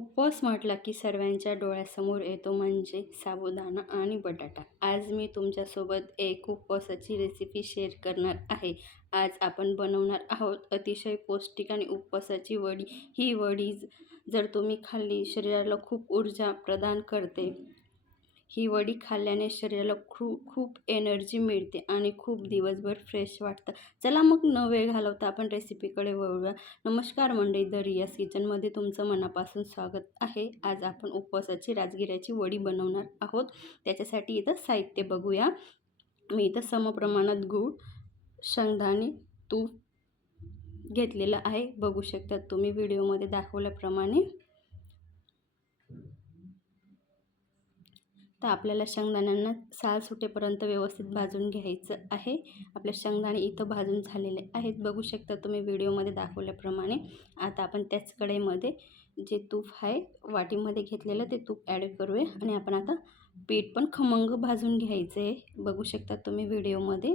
उपवास म्हटला की सर्वांच्या डोळ्यासमोर येतो म्हणजे साबुदाणा आणि बटाटा। आज मी तुमच्यासोबत एक उपवासाची रेसिपी शेअर करणार आहे। आज आपण बनवणार आहोत अतिशय पौष्टिक आणि उपवासाची वडी। ही वडी जर तुम्ही खाल्ली शरीराला खूप ऊर्जा प्रदान करते। ही वडी खाल्ल्याने शरीराला खूप एनर्जी मिळते आणि खूप दिवसभर फ्रेश वाटतं। चला मग न वेळ घालवता आपण रेसिपीकडे वळूया। नमस्कार मंडळी, द रियाज किचनमध्ये तुमचं मनापासून स्वागत आहे। आज आपण उपवासाची राजगिऱ्याची वडी बनवणार आहोत। त्याच्यासाठी इथं साहित्य बघूया। मी इथं समप्रमाणात गूळ, शेंगदाणे, तूप घेतलेलं आहे। बघू शकता तुम्ही व्हिडिओमध्ये दाखवल्याप्रमाणे। तर आपल्याला शेंगदाण्यांना साल सुटेपर्यंत व्यवस्थित भाजून घ्यायचं आहे। आपले शेंगदाणे इथं भाजून झालेले आहेत, बघू शकता तुम्ही व्हिडिओमध्ये दाखवल्याप्रमाणे। आता आपण त्याच कढईमध्ये जे तूप आहे वाटीमध्ये घेतलेलं ते तूप ॲड करूया आणि आपण आता पीठ पण खमंग भाजून घ्यायचं आहे, बघू शकता तुम्ही व्हिडिओमध्ये।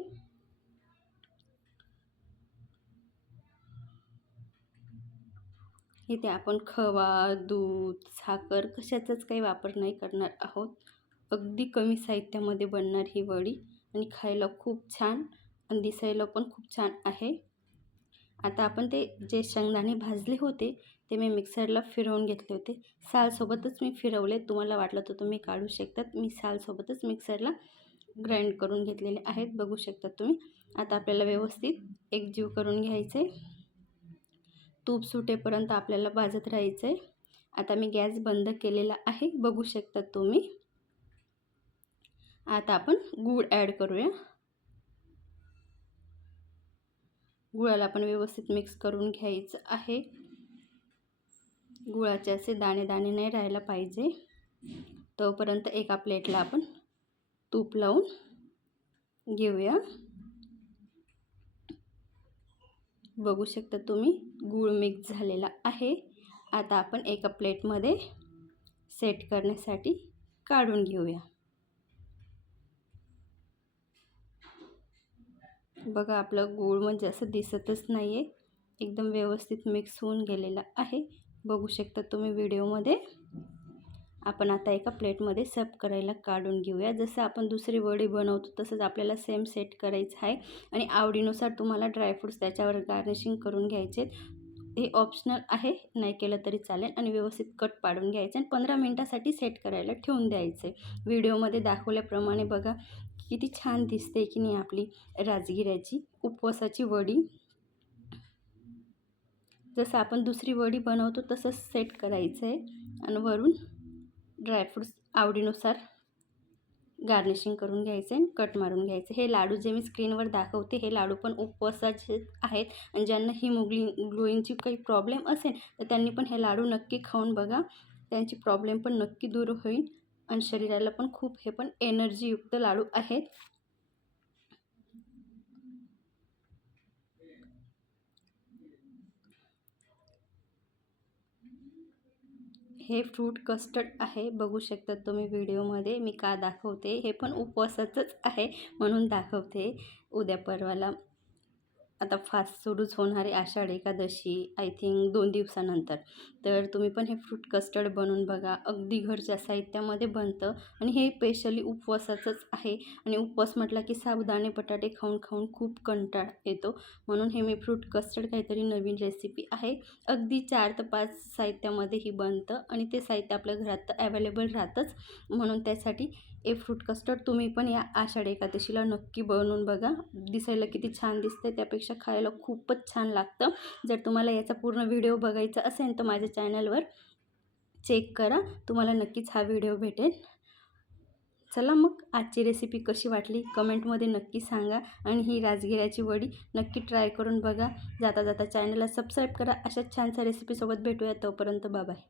इथे आपण खवा, दूध, साखर कशाचाच काही वापर नाही करणार आहोत। अगदी कमी साहित्यामध्ये बनणार ही वडी आणि खायला खूप छान आणि दिसायला पण खूप छान आहे। आता आपण ते जे शेंगदाणे भाजले होते ते मी मिक्सरला फिरवून घेतले होते। सालसोबतच मी फिरवले, तुम्हाला वाटलं तर तुम्ही काढू शकतात। मी सालसोबतच मिक्सरला ग्राइंड करून घेतलेले आहेत, बघू शकता तुम्ही। आता आपल्याला व्यवस्थित एकजीव करून घ्यायचं आहे। तूप सुटेपर्यंत आपल्याला भाजत राहायचं आहे। आता मी गॅस बंद केलेला आहे, बघू शकता तुम्ही। आता आपण गूळ ॲड करूया। गुळाला आपण व्यवस्थित मिक्स करून घ्यायचं आहे। गुळाचे असे दाणे दाणे नाही राहायला पाहिजे, तोपर्यंत एका प्लेटला आपण तूप लावून घेऊया। बघू शकता तुम्ही गूळ मिक्स झालेला आहे। आता आपण एका प्लेटमध्ये सेट करण्यासाठी काढून घेऊया। बघा आपलं गूळ म्हणजे असं दिसतच नाही आहे, एकदम व्यवस्थित मिक्स होऊन गेलेला आहे, बघू शकता तुम्ही व्हिडिओमध्ये। आपण आता एका प्लेटमध्ये सर्व करायला काढून घेऊया। जसं आपण दुसरी वडी बनवतो तसंच आपल्याला सेम सेट करायचं आहे आणि आवडीनुसार तुम्हाला ड्रायफ्रूट्स त्याच्यावर गार्निशिंग करून घ्यायचे। हे ऑप्शनल आहे, नाही केलं तरी चालेल। आणि व्यवस्थित कट पाडून घ्यायचे आणि 15 मिनिटासाठी सेट करायला ठेवून द्यायचे। व्हिडिओमध्ये दाखवल्याप्रमाणे बघा किती छान दिसते की नाही आपली राजगिऱ्याची उपवासाची वडी। जसं आपण दुसरी वडी बनवतो तसंच सेट करायचं आहे आणि वरून ड्रायफ्रूट्स आवडीनुसार गार्निशिंग करून घ्यायचे आणि कट मारून घ्यायचे। हे लाडू जे मी स्क्रीनवर दाखवते हे लाडू पण उपवासाचे आहेत आणि ज्यांना हिमोग्लोबिनची काही प्रॉब्लेम असेल तर त्यांनी पण हे लाडू नक्की खाऊन बघा, त्यांची प्रॉब्लेम पण नक्की दूर होईल आणि शरीराला पण खूप हे पण एनर्जीयुक्त लाडू आहेत। हे फ्रूट कस्टर्ड आहे, बघू शकता तुम्ही व्हिडिओमध्ये। मी का दाखवते, हे पण उपवासाचंच आहे म्हणून दाखवते। उद्या परवाला आता फास्ट सुरूच होणार आहे, आषाढ एकादशी आय थिंक 2 दिवसानंतर। तर तुम्ही पण हे फ्रूट कस्टर्ड बनवून बघा, अगदी घरच्या साहित्यामध्ये बनतं आणि हे स्पेशली उपवासाचंच आहे। आणि उपवास म्हटला की साबुदाणे बटाटे खाऊन खाऊन खूप कंटाळा येतो, म्हणून हे मी फ्रूट कस्टर्ड काहीतरी नवीन रेसिपी आहे। अगदी 4 ते 5 साहित्यामध्ये ही बनतं आणि ते साहित्य आपल्या घरात तर अवेलेबल राहतंच, म्हणून त्यासाठी हे फ्रूट कस्टर्ड तुम्ही पण या आषाढ एकादशीला नक्की बनवून बघा। दिसायला किती छान दिसते, त्यापेक्षा खायला खूपच छान लागतं। जर तुम्हाला याचा पूर्ण व्हिडिओ बघायचा असेल तर माझ्या चॅनलवर चेक करा, तुम्हाला नक्कीच हा व्हिडिओ भेटेल। चला मग आजची रेसिपी कशी वाटली कमेंटमध्ये नक्की सांगा आणि ही राजगिऱ्याची वडी नक्की ट्राय करून बघा। जाता जाता चॅनलला सबस्क्राईब करा। अशाच छानशा रेसिपीसोबत भेटूया, तोपर्यंत बाय बाय।